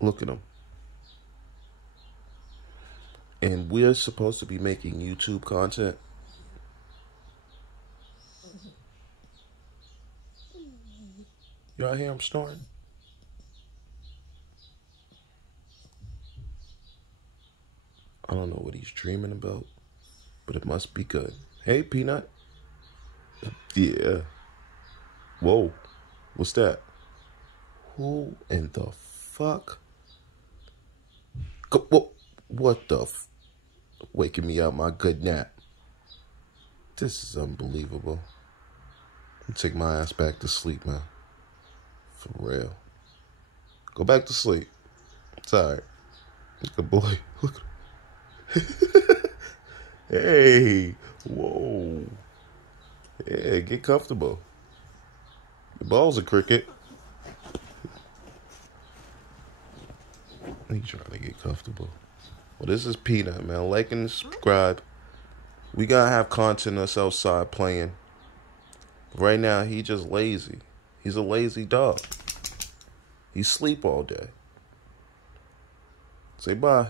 Look at him. And we're supposed to be making YouTube content. Y'all hear him snoring? I don't know what he's dreaming about, but it must be good. Hey, Peanut. Yeah. Whoa. What's that? Who in the fuck? What the waking me out my good nap. This is unbelievable. I'm take my ass back to sleep, man. For real. Go back to sleep. It's alright. Good boy. Look at him. Hey. Whoa. Yeah, get comfortable. Your balls are cricket. He's trying to get comfortable. Well, this is Peanut, man. Like and subscribe. We gotta have content us outside playing. Right now, he just lazy. He's a lazy dog. He sleep all day. Say bye.